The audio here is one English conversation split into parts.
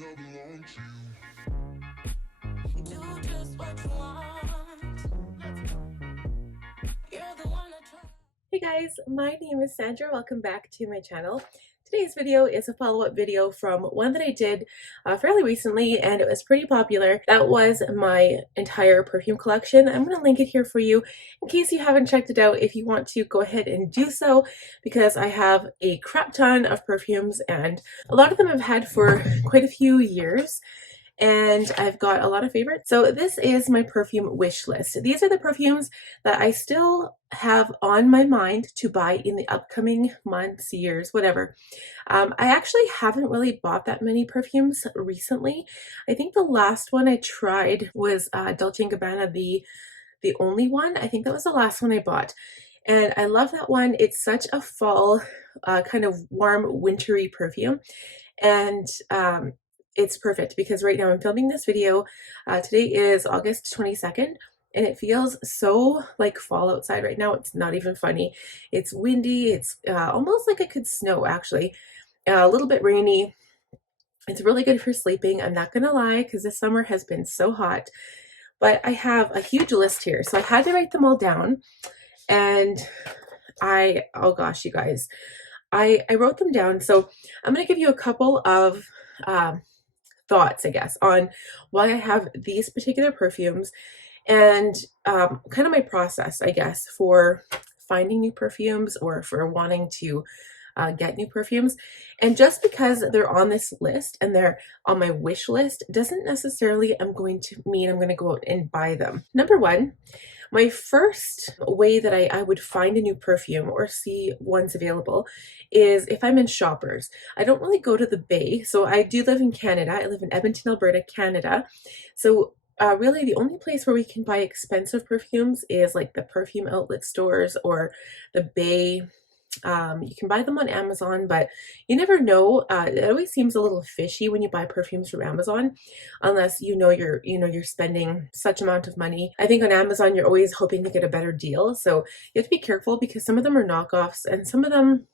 Hey guys, my name is Sandra. Welcome back to my channel. Today's video is a follow-up video from one that I did fairly recently, and it was pretty popular. That was my entire perfume collection. I'm going to link it here for you in case you haven't checked it out. If you want to go ahead and do so, because I have a crap ton of perfumes and a lot of them I've had for quite a few years. And I've got a lot of favorites. So this is my perfume wish list. These are the perfumes that I still have on my mind to buy in the upcoming months, years, whatever. I actually haven't really bought that many perfumes recently. I think the last one I tried was Dolce & Gabbana, the only one. I think that was the last one I bought. And I love that one. It's such a fall, kind of warm, wintry perfume. And it's perfect because right now I'm filming this video. Today is August 22nd and it feels so like fall outside right now. It's not even funny. It's windy. It's almost like it could snow actually. A little bit rainy. It's really good for sleeping. I'm not gonna lie because this summer has been so hot. But I have a huge list here. So I had to write them all down. And oh gosh, you guys, I wrote them down. So I'm gonna give you a couple of thoughts, I guess, on why I have these particular perfumes and kind of my process, I guess, for finding new perfumes or for wanting to get new perfumes. And just because they're on this list and they're on my wish list doesn't necessarily mean I'm going to go out and buy them. Number one, my first way that I would find a new perfume or see ones available is if I'm in Shoppers. I don't really go to the Bay. So I do live in Canada. I live in Edmonton, Alberta, Canada. So really the only place where we can buy expensive perfumes is like the perfume outlet stores or the Bay. You can buy them on Amazon, but you never know. It always seems a little fishy when you buy perfumes from Amazon, unless you're spending such amount of money. I think on Amazon you're always hoping to get a better deal, so you have to be careful because some of them are knockoffs, and some of them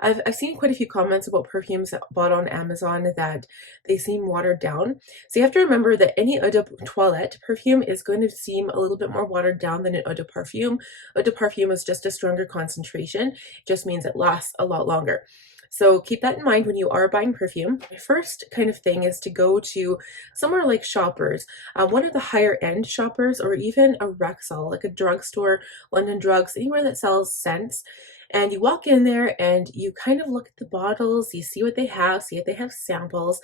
I've seen quite a few comments about perfumes bought on Amazon that they seem watered down. So you have to remember that any eau de toilette perfume is going to seem a little bit more watered down than an eau de parfum. Eau de parfum is just a stronger concentration. It just means it lasts a lot longer. So keep that in mind when you are buying perfume. My first kind of thing is to go to somewhere like Shoppers, one of the higher end Shoppers, or even a Rexall, like a drugstore, London Drugs, anywhere that sells scents. And you walk in there and you kind of look at the bottles, you see what they have, see if they have samples.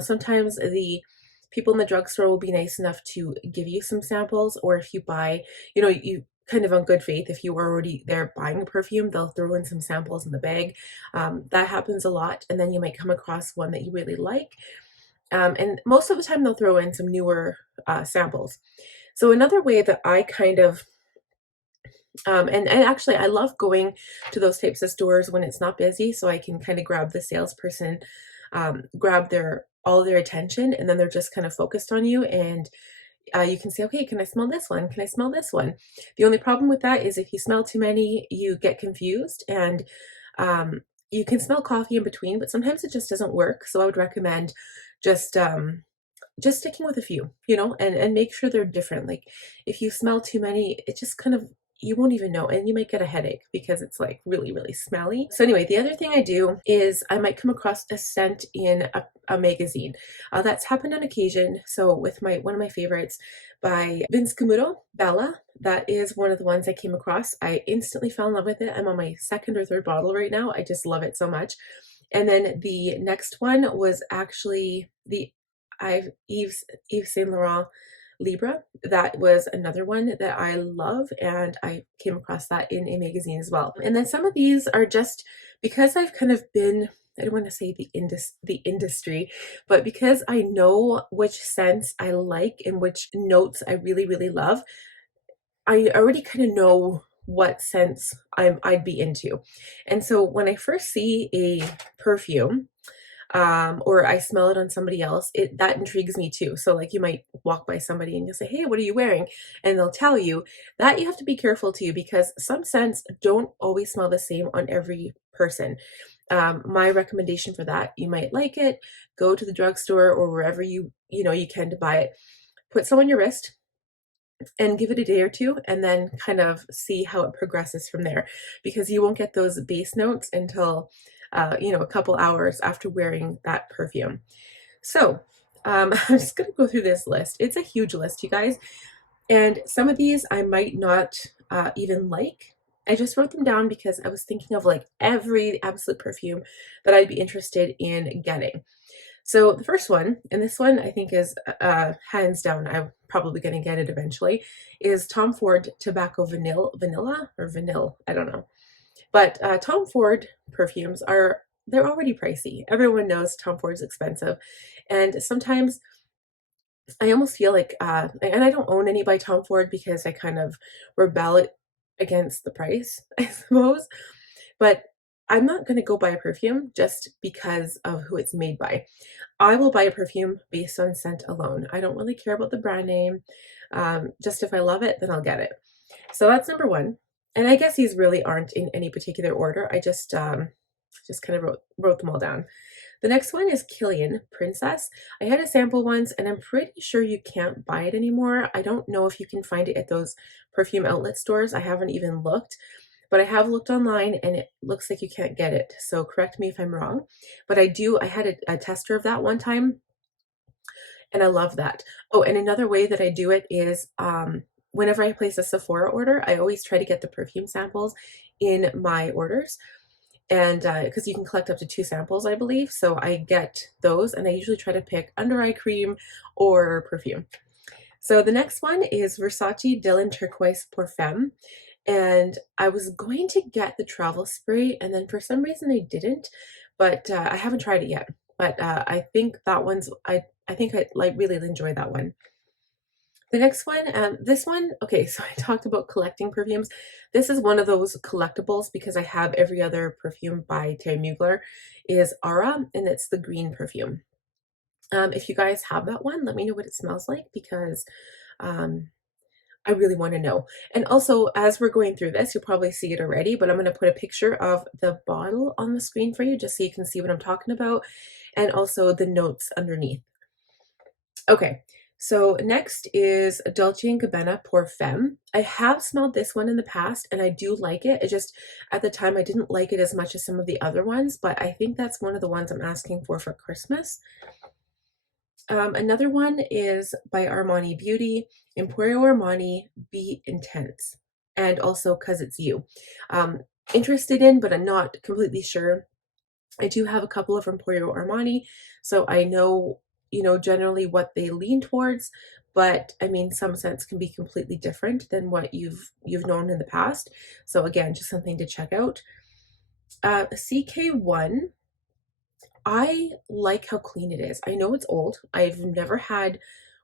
Sometimes the people in the drugstore will be nice enough to give you some samples, or if you buy, you kind of on good faith, if you were already there buying a perfume, they'll throw in some samples in the bag. That happens a lot, and then you might come across one that you really like. And most of the time they'll throw in some newer samples. So another way that I kind of and actually I love going to those types of stores when it's not busy, so I can kind of grab the salesperson, grab all their attention, and then they're just kind of focused on you, and you can say, okay, can I smell this one? Can I smell this one? The only problem with that is if you smell too many, you get confused, and you can smell coffee in between, but sometimes it just doesn't work. So I would recommend just sticking with a few, and make sure they're different. Like if you smell too many, it just kind of, you won't even know, and you might get a headache because it's like really, really smelly. So anyway, the other thing I do is I might come across a scent in a magazine. That's happened on occasion. So with one of my favorites by Vince Camuto, Bella, that is one of the ones I came across. I instantly fell in love with it. I'm on my second or third bottle right now. I just love it so much. And then the next one was actually the Yves Saint Laurent Libra. That was another one that I love, and I came across that in a magazine as well. And then some of these are just because I've kind of been, I don't want to say the industry, but because I know which scents I like and which notes I really, really love, I already kind of know what scents I'd be into. And so when I first see a perfume, or I smell it on somebody else, that intrigues me too. So like you might walk by somebody and you'll say, hey, what are you wearing? And they'll tell you. That you have to be careful too, because some scents don't always smell the same on every person. My recommendation for that, you might like it, go to the drugstore or wherever you can to buy it. Put some on your wrist and give it a day or two and then kind of see how it progresses from there, because you won't get those base notes until a couple hours after wearing that perfume. So I'm just going to go through this list. It's a huge list, you guys, and some of these I might not even like. I just wrote them down because I was thinking of like every absolute perfume that I'd be interested in getting. So the first one, and this one I think is hands down, I'm probably going to get it eventually, is Tom Ford Tobacco Vanilla or Vanille, I don't know. But Tom Ford perfumes they're already pricey. Everyone knows Tom Ford's expensive. And sometimes I almost feel like, and I don't own any by Tom Ford because I kind of rebel against the price, I suppose. But I'm not going to go buy a perfume just because of who it's made by. I will buy a perfume based on scent alone. I don't really care about the brand name. Just if I love it, then I'll get it. So that's number one. And I guess these really aren't in any particular order. I just kind of wrote them all down. The next one is Killian Princess. I had a sample once and I'm pretty sure you can't buy it anymore. I don't know if you can find it at those perfume outlet stores. I haven't even looked, but I have looked online and it looks like you can't get it. So correct me if I'm wrong, but I had a tester of that one time and I love that. Oh, and another way that I do it is whenever I place a Sephora order, I always try to get the perfume samples in my orders. And because you can collect up to 2 samples, I believe. So I get those and I usually try to pick under eye cream or perfume. So the next one is Versace Dillon Turquoise Femme. And I was going to get the travel spray and then for some reason I didn't, but I haven't tried it yet. But I think that I think I really enjoy that one. The next one, this one, okay, so I talked about collecting perfumes. This is one of those collectibles because I have every other perfume by Thierry Mugler, is Aura, and it's the green perfume. If you guys have that one, let me know what it smells like because I really want to know. And also, as we're going through this, you'll probably see it already, but I'm going to put a picture of the bottle on the screen for you just so you can see what I'm talking about, and also the notes underneath. Okay, so next is Dolce & Gabbana Femme. I have smelled this one in the past and I do like it. It just, at the time, I didn't like it as much as some of the other ones, but I think that's one of the ones I'm asking for Christmas. Another one is by Armani Beauty, Emporio Armani Be Intense, and also Cause It's You. Interested in, but I'm not completely sure. I do have a couple of Emporio Armani, so I know, generally what they lean towards, but I mean, some scents can be completely different than what you've known in the past. So again, just something to check out. CK1, I like how clean it is. I know it's old. I've never had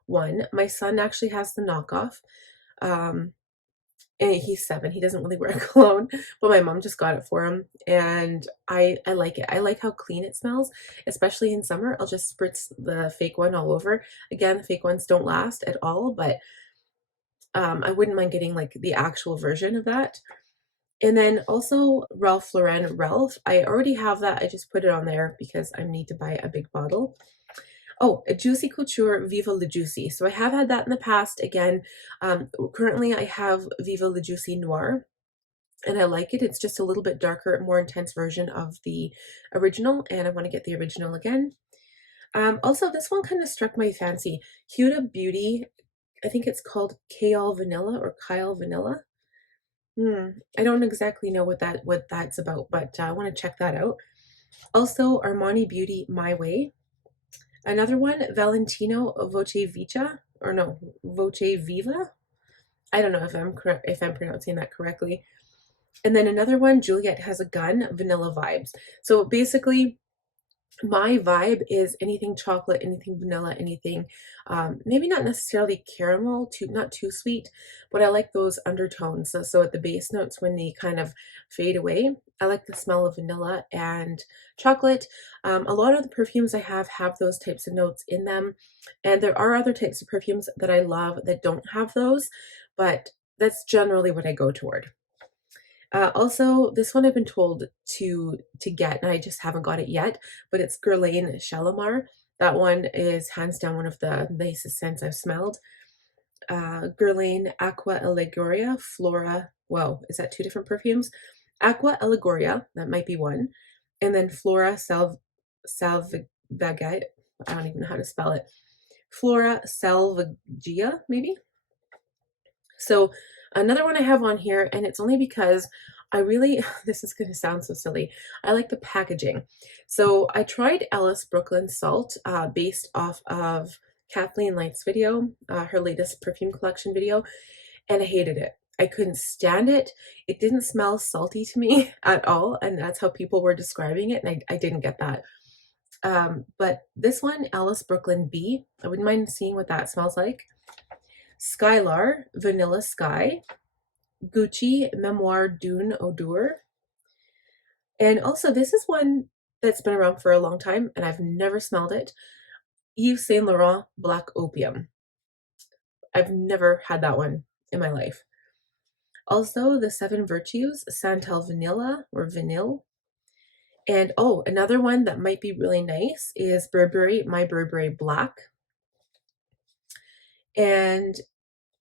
one. My son actually has the knockoff. And he's 7. He doesn't really wear cologne, but my mom just got it for him, and I like it. I like how clean it smells, especially in summer. I'll just spritz the fake one all over. Again, the fake ones don't last at all, but I wouldn't mind getting like the actual version of that. And then also Ralph Lauren Ralph. I already have that. I just put it on there because I need to buy a big bottle. Oh, a Juicy Couture Viva La Juicy. So I have had that in the past. Again, currently I have Viva La Juicy Noir, and I like it. It's just a little bit darker, more intense version of the original, and I want to get the original again. Also, this one kind of struck my fancy. Huda Beauty, I think it's called Kyle Vanilla or Kyle Vanilla. I don't exactly know what that's about, but I want to check that out. Also, Armani Beauty My Way. Another one, Valentino Voce Viva, or no, Voce Viva. I don't know if I'm pronouncing that correctly. And then another one, Juliet Has a Gun, Vanilla Vibes. So basically, my vibe is anything chocolate, anything vanilla, anything, maybe not necessarily caramel, not too sweet, but I like those undertones. So at the base notes, when they kind of fade away, I like the smell of vanilla and chocolate. A lot of the perfumes I have those types of notes in them. And there are other types of perfumes that I love that don't have those, but that's generally what I go toward. Also, this one I've been told to get, and I just haven't got it yet, but it's Guerlain Shalamar. That one is hands down one of the nicest scents I've smelled. Guerlain Aqua Allegoria Flora. Whoa, is that two different perfumes? Aqua Allegoria, that might be one. And then Flora Salvagia. I don't even know how to spell it. Flora Salvagia, maybe? So another one I have on here, and it's only because I really, this is going to sound so silly, I like the packaging. So I tried Alice Brooklyn Salt based off of Kathleen Light's video, her latest perfume collection video, and I hated it. I couldn't stand it. It didn't smell salty to me at all, and that's how people were describing it, and I didn't get that. But this one, Alice Brooklyn B, I wouldn't mind seeing what that smells like. Skylar Vanilla Sky, Gucci Memoir Dune Odeur. And also this is one that's been around for a long time and I've never smelled it. Yves Saint Laurent Black Opium. I've never had that one in my life. Also the Seven Virtues Santal Vanilla or Vanille. And oh, another one that might be really nice is Burberry My Burberry Black. And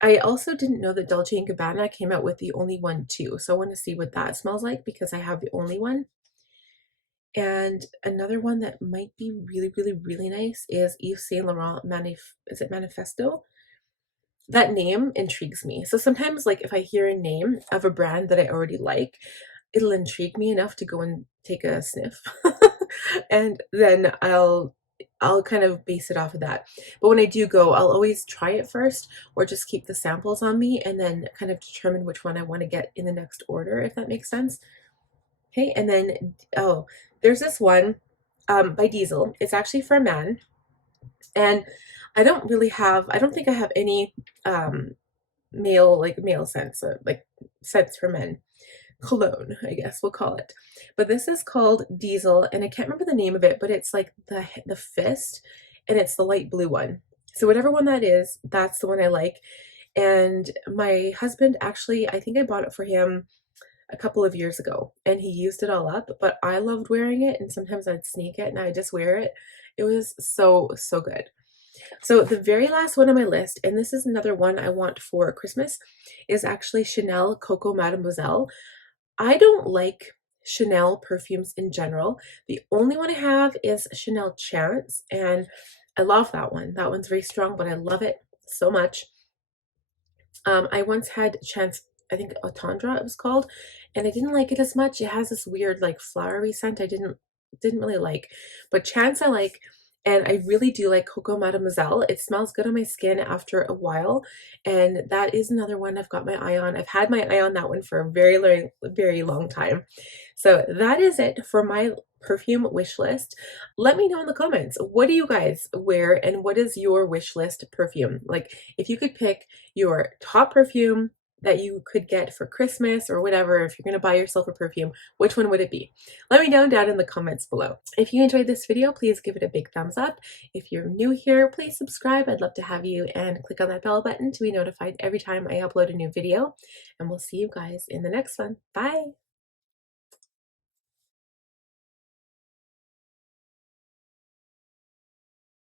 I also didn't know that Dolce & Gabbana came out with the only one too. So I want to see what that smells like because I have the only one. And another one that might be really, really, really nice is Yves Saint Laurent is it Manifesto? That name intrigues me. So sometimes like if I hear a name of a brand that I already like, it'll intrigue me enough to go and take a sniff. And then I'll kind of base it off of that. But when I do go, I'll always try it first or just keep the samples on me and then kind of determine which one I want to get in the next order, if that makes sense. Okay, and then, oh, there's this one by Diesel. It's actually for a man. And I don't think I have any male scents, like scents for men. Cologne, I guess we'll call it. But this is called Diesel, and I can't remember the name of it, but it's like the fist, and it's the light blue one. So whatever one that is, that's the one I like. And my husband actually, I think I bought it for him a couple of years ago, and he used it all up, but I loved wearing it, and sometimes I'd sneak it and I just wear it. It was so, so good. So the very last one on my list, and this is another one I want for Christmas, is actually Chanel Coco Mademoiselle. I don't like Chanel perfumes in general. The only one I have is Chanel Chance, and I love that one. That one's very strong, but I love it so much. I once had Chance, I think Otandra it was called, and I didn't like it as much. It has this weird like flowery scent I didn't really like, but Chance I like. And I really do like Coco Mademoiselle. It smells good on my skin after a while. And that is another one I've got my eye on. I've had my eye on that one for a very long time. So that is it for my perfume wish list. Let me know in the comments, what do you guys wear and what is your wish list perfume? Like if you could pick your top perfume that you could get for Christmas or whatever, if you're going to buy yourself a perfume, which one would it be? Let me know down in the comments below. If you enjoyed this video, please give it a big thumbs up. If you're new here, please subscribe. I'd love to have you, and click on that bell button to be notified every time I upload a new video. And we'll see you guys in the next one. Bye!